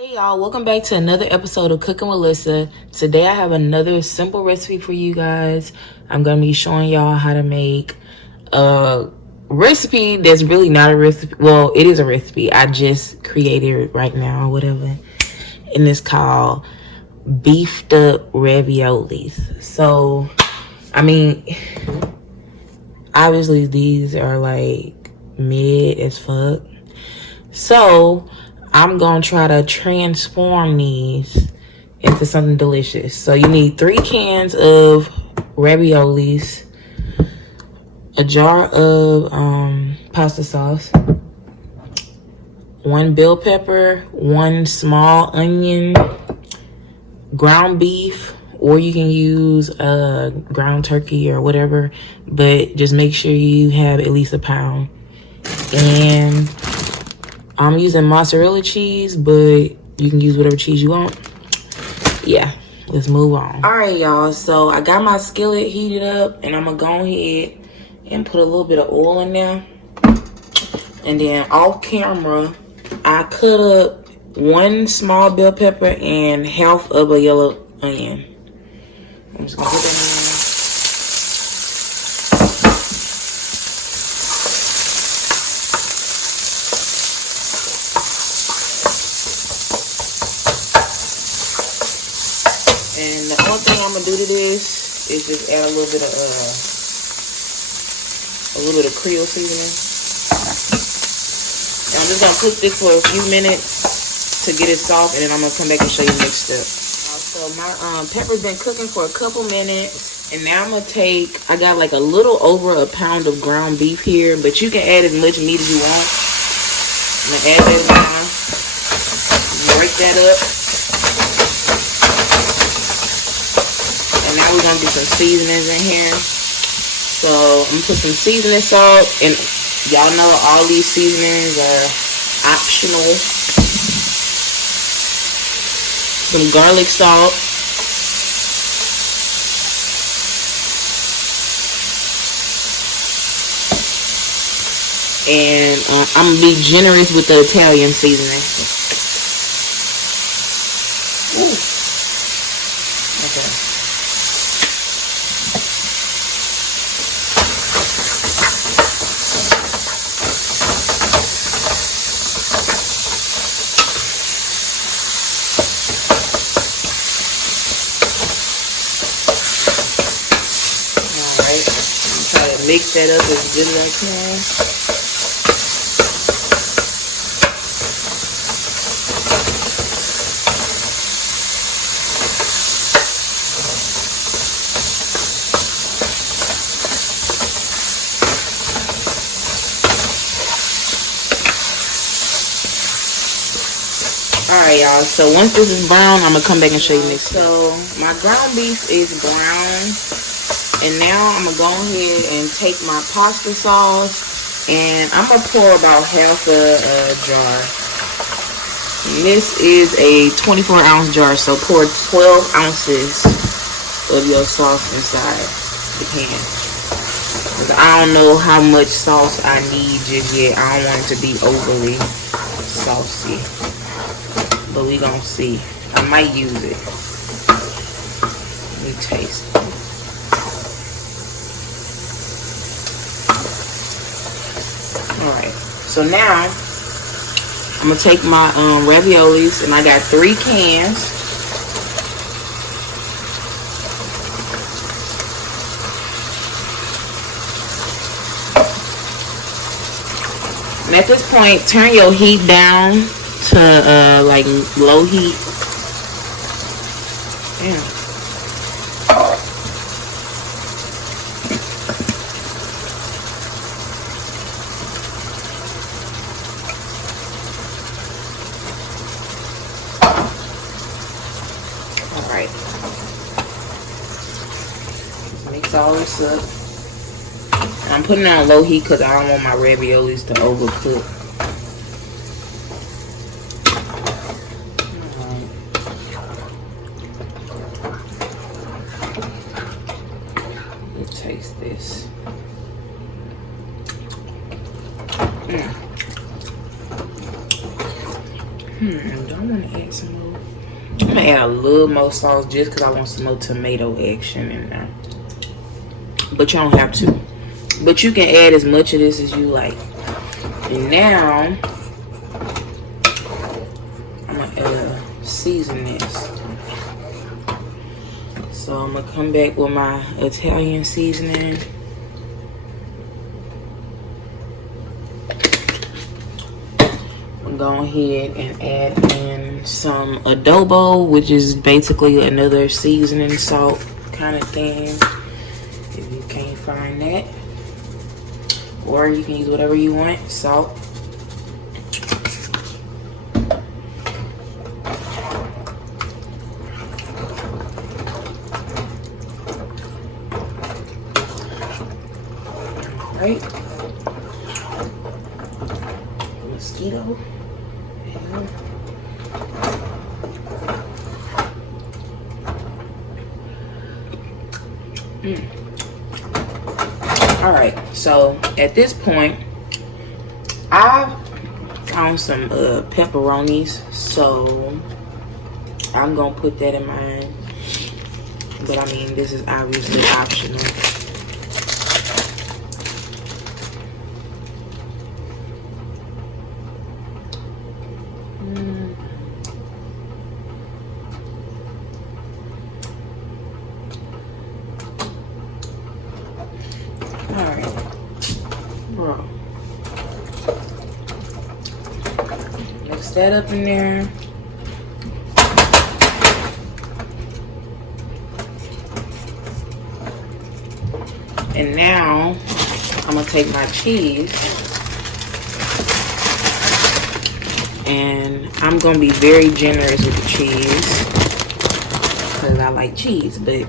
Hey y'all, welcome back to another episode of Cooking with Lyssa. Today I have another simple recipe for you guys. I'm going to be showing y'all how to make a recipe that's really not a recipe. Well, it is a recipe. I just created it right now or whatever. And it's called beefed up raviolis. So, I mean, obviously these are like mid as fuck. So I'm gonna try to transform these into something delicious. So you need 3 cans of raviolis, a jar of pasta sauce, 1 bell pepper, 1 small onion, ground beef, or you can use ground turkey or whatever, but just make sure you have at least a pound. And I'm using mozzarella cheese, but you can use whatever cheese you want. Yeah, let's move on. All right, y'all. So I got my skillet heated up, and I'm gonna go ahead and put a little bit of oil in there. And then off camera, I cut up 1 small bell pepper and half of a yellow onion. I'm just gonna put that in. And the only thing I'm gonna do to this is just add a little bit of Creole seasoning. And I'm just gonna cook this for a few minutes to get it soft, and then I'm gonna come back and show you the next step. So my pepper's been cooking for a couple minutes, and now I'm gonna take, I got like a little over a pound of ground beef here, but you can add as much meat as you want. I'm gonna add that down, break that up. And now we're gonna get some seasonings in here. So I'm gonna put some seasoning salt, and y'all know all these seasonings are optional. Some garlic salt. And I'm gonna be generous with the Italian seasoning. Ooh. Okay. Mix that up as good as I can. Alright, y'all. So once this is brown, I'm gonna come back and show you next. So my ground beef is brown. And now I'm going to go ahead and take my pasta sauce, and I'm going to pour about half a jar. And this is a 24-ounce jar, so pour 12 ounces of your sauce inside the pan. Because I don't know how much sauce I need just yet. I don't want it to be overly saucy. But we going to see. I might use it. Let me taste it. Alright, so now I'm gonna take my raviolis, and I got 3 cans. And at this point, turn your heat down to like low heat. Damn. Alright. Mix all this up. And I'm putting it on low heat because I don't want my raviolis to overcook. Let's taste this. Do I want to add some more? I'm gonna add a little more sauce just because I want some more tomato action in there. But you don't have to. But you can add as much of this as you like. And now I'm gonna season this. So I'm gonna come back with my Italian seasoning. Go ahead and add in some adobo, which is basically another seasoning salt kind of thing, if you can't find that. Or you can use whatever you want, salt. Right. Mosquito. All right, so at this point I found some pepperonis, so I'm gonna put that in mine, but I mean this is obviously optional. Mix that up in there. And now I'm gonna take my cheese and I'm gonna be very generous with the cheese because I like cheese, but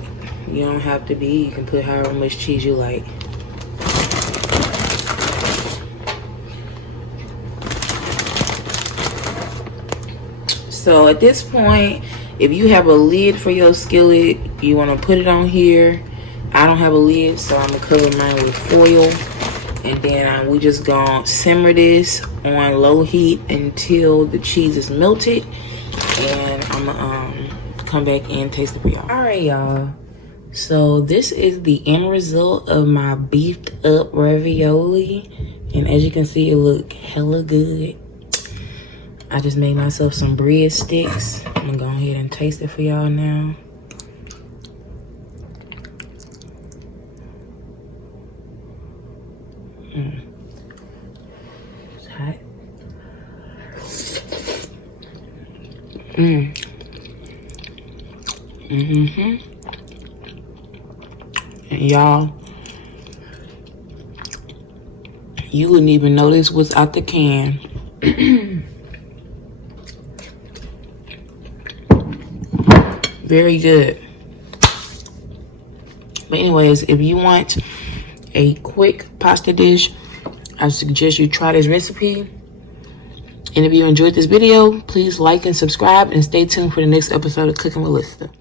you don't have to be. You can put however much cheese you like. So at this point, if you have a lid for your skillet, you want to put it on here. I don't have a lid, so I'm gonna cover mine with foil, and then we just gonna simmer this on low heat until the cheese is melted, and I'm gonna come back and taste it for y'all. All right, y'all. So this is the end result of my beefed up ravioli, and as you can see, it look hella good. I just made myself some breadsticks. I'm gonna go ahead and taste it for y'all now. It's hot. And y'all, you wouldn't even know this was out the can. Very good. But anyways, if you want a quick pasta dish, I suggest you try this recipe. And if you enjoyed this video, please like and subscribe and stay tuned for the next episode of Cooking with Lyssa.